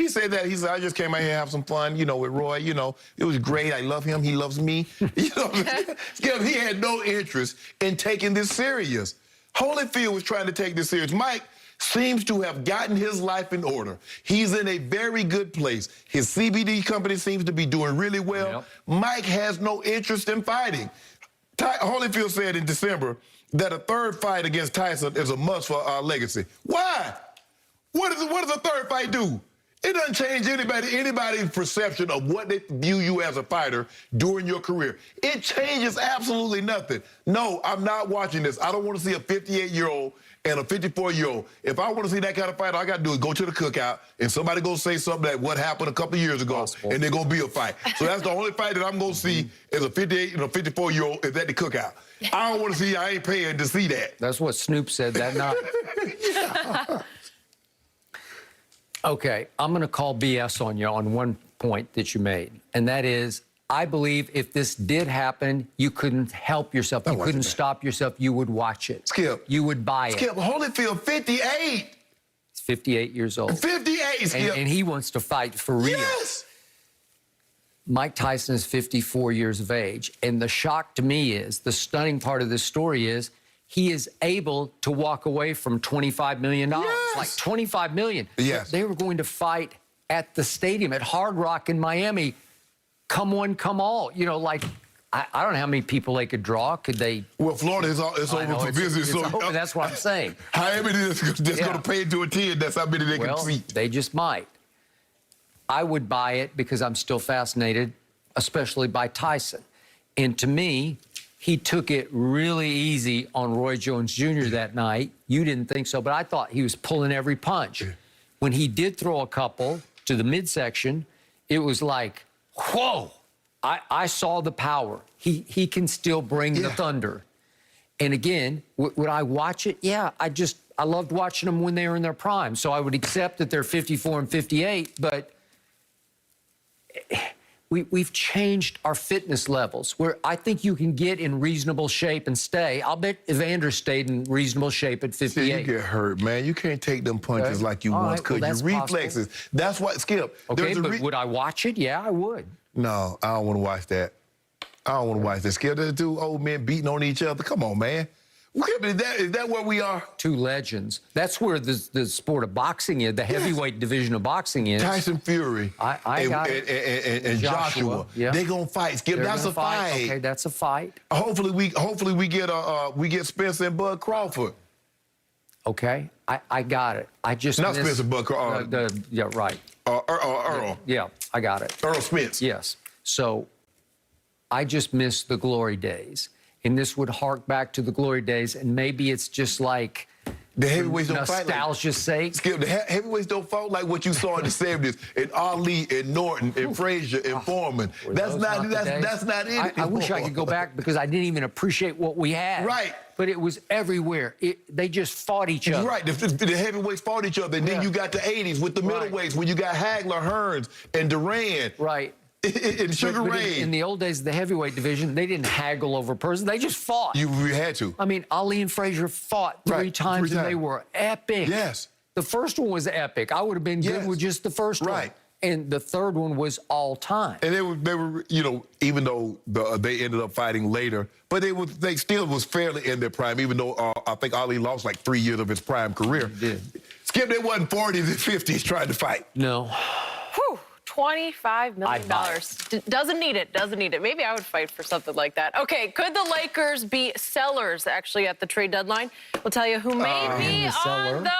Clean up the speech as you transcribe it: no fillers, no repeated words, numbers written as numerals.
He said that. He said, I just came out here to have some fun, you know, with Roy. You know, it was great. I love him. He loves me. You know, Skip, he had no interest in taking this serious. Holyfield was trying to take this serious. Mike seems to have gotten his life in order. He's in a very good place. His CBD company seems to be doing really well. Yep. Mike has no interest in fighting. Holyfield said in December that a third fight against Tyson is a must for our legacy. Why? What does a third fight do? It doesn't change anybody's perception of what they view you as a fighter during your career. It changes absolutely nothing. No, I'm not watching this. I don't want to see a 58-year-old and a 54-year-old. If I want to see that kind of fight, all I got to do is go to the cookout and somebody go say something that what happened a couple of years ago, and there's going to be a fight. So that's the only fight that I'm going to see as a 58 and a 54-year-old is at the cookout. I don't want to see, I ain't paying to see that. That's what Snoop said that night. Yeah. Okay, I'm going to call BS on you on one point that you made, and that is, I believe if this did happen, you couldn't help yourself. You couldn't stop yourself. You would watch it. Skip. You would buy it. Skip, Holyfield, 58. He's 58 years old. 58, Skip. And he wants to fight for real. Yes. Mike Tyson is 54 years of age, and the shock to me is, the stunning part of this story is, he is able to walk away from $25 million. Yes. Like $25 million. Yes. They were going to fight at the stadium, at Hard Rock in Miami. Come one, come all. You know, like, I don't know how many people they could draw. Could they? Well, Florida is over for business. So that's what I'm saying. How many that's going to pay into a 10, that's how many they can see. They just might. I would buy it because I'm still fascinated, especially by Tyson. And to me, he took it really easy on Roy Jones Jr. that night. You didn't think so, but I thought he was pulling every punch. When he did throw a couple to the midsection, it was like, whoa, I saw the power. He can still bring the thunder. And again, would I watch it? Yeah, I loved watching them when they were in their prime. So I would accept that they're 54 and 58, but we've changed our fitness levels where I think you can get in reasonable shape and stay. I'll bet Evander stayed in reasonable shape at 58. See, you get hurt, man. You can't take them punches like you once could. Your reflexes. That's what, Skip. Okay, but would I watch it? Yeah, I would. No, I don't want to watch that. I don't want to watch that. Skip, there's two old men beating on each other. Come on, man. Is that where we are? Two legends. That's where the sport of boxing is, the heavyweight division of boxing is. Tyson Fury and Joshua. Yeah. They're gonna fight. Skip, that's a fight. Okay, that's a fight. Hopefully we get Spencer and Bud Crawford. Okay, I got it. I just not Spencer, Bud Crawford. Yeah, right. Earl. Yeah, I got it. Earl Spence. Yes. So I just miss the glory days. And this would hark back to the glory days, and maybe it's just like the heavyweights don't fight like nostalgia's sake. Skip, the heavyweights don't fight like what you saw in the 70s, and Ali, and Norton, and Frazier, and Foreman. That's not it. I wish I could go back because I didn't even appreciate what we had. Right. But it was everywhere. They just fought each other. Right. The heavyweights fought each other, and then you got the 80s with the middleweights when you got Hagler, Hearns, and Duran. Right. In Sugar Ray. In the old days, the heavyweight division, they didn't haggle over a person. They just fought. You had to. I mean, Ali and Frazier fought three times, and they were epic. Yes. The first one was epic. I would have been good with just the first one. Right. And the third one was all time. And they were, you know, even though they ended up fighting later, but they still was fairly in their prime, even though I think Ali lost like 3 years of his prime career. He did. Skip, they wasn't 40s and 50s trying to fight. No. Whew. $25 million. Doesn't need it, doesn't need it. Maybe I would fight for something like that. Okay, could the Lakers be sellers actually at the trade deadline? We'll tell you who may be on the...